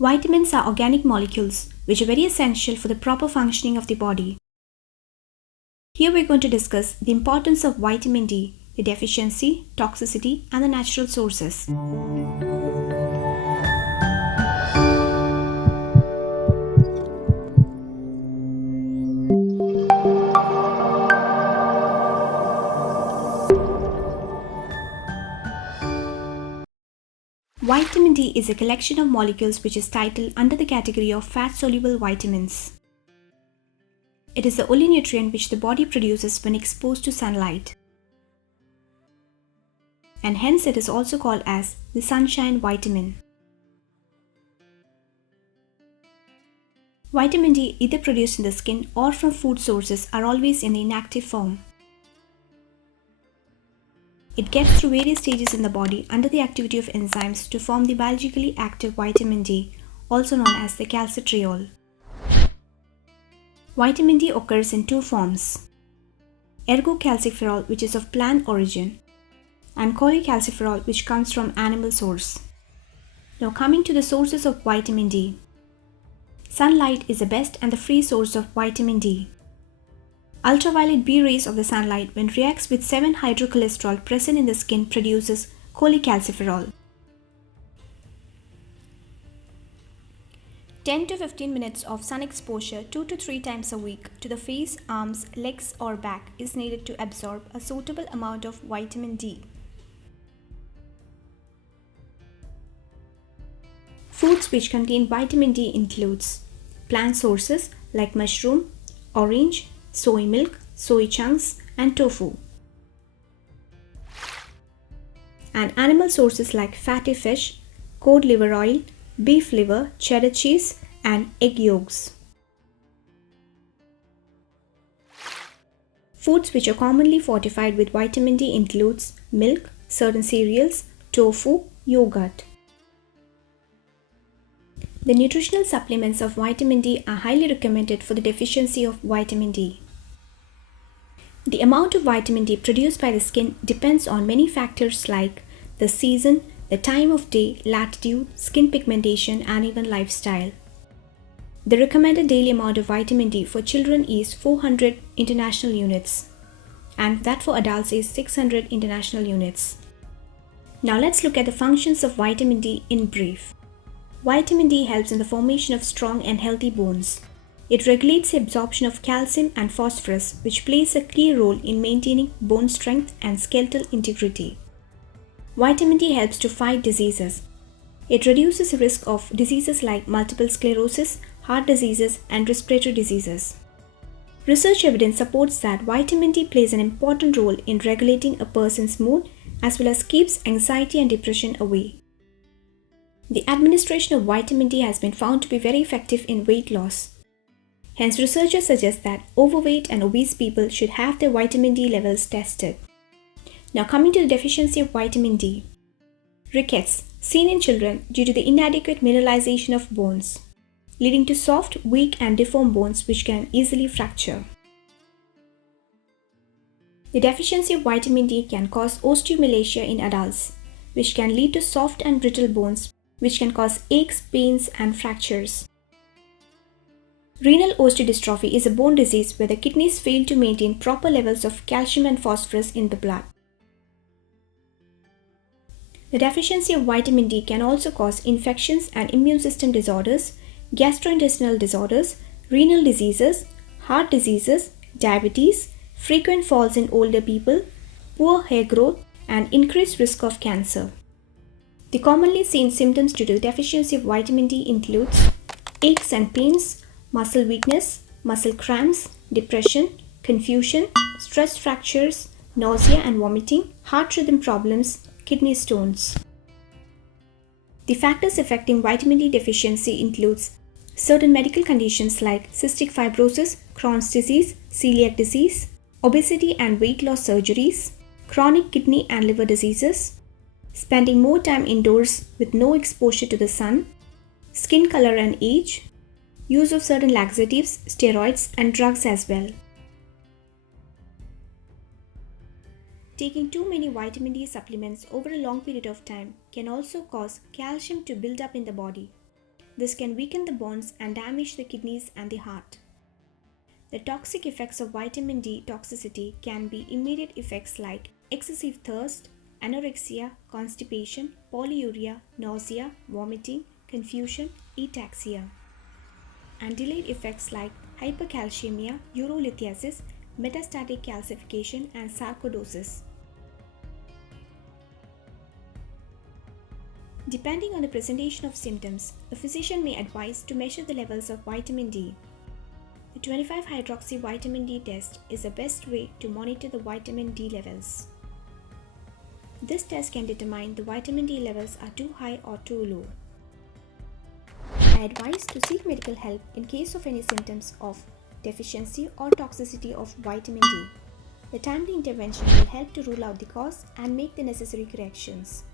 Vitamins are organic molecules which are very essential for the proper functioning of the body. Here we are going to discuss the importance of vitamin D, the deficiency, toxicity, and the natural sources. Vitamin D is a collection of molecules which is titled under the category of fat-soluble vitamins. It is the only nutrient which the body produces when exposed to sunlight. And hence it is also called as the sunshine vitamin. Vitamin D, either produced in the skin or from food sources, are always in the inactive form. It gets through various stages in the body under the activity of enzymes to form the biologically active vitamin D, also known as the calcitriol. Vitamin D occurs in two forms: ergocalciferol, which is of plant origin, and cholecalciferol, which comes from animal source. Now coming to the sources of vitamin D. Sunlight is the best and the free source of vitamin D. Ultraviolet B rays of the sunlight, when reacts with 7-hydrocholesterol present in the skin, produces cholecalciferol. 10 to 15 minutes of sun exposure 2 to 3 times a week to the face, arms, legs or back is needed to absorb a suitable amount of vitamin D. Foods which contain vitamin D includes plant sources like mushroom, orange, soy milk, soy chunks, and tofu. And animal sources like fatty fish, cod liver oil, beef liver, cheddar cheese, and egg yolks. Foods which are commonly fortified with vitamin D includes milk, certain cereals, tofu, yogurt. The nutritional supplements of vitamin D are highly recommended for the deficiency of vitamin D. The amount of vitamin D produced by the skin depends on many factors like the season, the time of day, latitude, skin pigmentation, and even lifestyle. The recommended daily amount of vitamin D for children is 400 international units, and that for adults is 600 international units. Now let's look at the functions of vitamin D in brief. Vitamin D helps in the formation of strong and healthy bones. It regulates the absorption of calcium and phosphorus, which plays a key role in maintaining bone strength and skeletal integrity. Vitamin D helps to fight diseases. It reduces the risk of diseases like multiple sclerosis, heart diseases, and respiratory diseases. Research evidence supports that vitamin D plays an important role in regulating a person's mood as well as keeps anxiety and depression away. The administration of vitamin D has been found to be very effective in weight loss. Hence, researchers suggest that overweight and obese people should have their vitamin D levels tested. Now coming to the deficiency of vitamin D. Rickets, seen in children due to the inadequate mineralization of bones, leading to soft, weak and deformed bones which can easily fracture. The deficiency of vitamin D can cause osteomalacia in adults, which can lead to soft and brittle bones, which can cause aches, pains, and fractures. Renal osteodystrophy is a bone disease where the kidneys fail to maintain proper levels of calcium and phosphorus in the blood. The deficiency of vitamin D can also cause infections and immune system disorders, gastrointestinal disorders, renal diseases, heart diseases, diabetes, frequent falls in older people, poor hair growth, and increased risk of cancer. The commonly seen symptoms due to the deficiency of vitamin D includes aches and pains, muscle weakness, muscle cramps, depression, confusion, stress fractures, nausea and vomiting, heart rhythm problems, kidney stones. The factors affecting vitamin D deficiency includes certain medical conditions like cystic fibrosis, Crohn's disease, celiac disease, obesity and weight loss surgeries, chronic kidney and liver diseases, spending more time indoors with no exposure to the sun, skin color and age, use of certain laxatives, steroids, and drugs as well. Taking too many vitamin D supplements over a long period of time can also cause calcium to build up in the body. This can weaken the bones and damage the kidneys and the heart. The toxic effects of vitamin D toxicity can be immediate effects like excessive thirst, anorexia, constipation, polyuria, nausea, vomiting, confusion, ataxia, and delayed effects like hypercalcemia, urolithiasis, metastatic calcification, and sarcoidosis. Depending on the presentation of symptoms, a physician may advise to measure the levels of vitamin D. The 25-hydroxy vitamin D test is the best way to monitor the vitamin D levels. This test can determine the vitamin D levels are too high or too low. I advise to seek medical help in case of any symptoms of deficiency or toxicity of vitamin D. The timely intervention will help to rule out the cause and make the necessary corrections.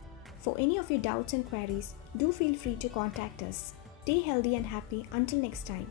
For any of your doubts and queries, do feel free to contact us. Stay healthy and happy until next time.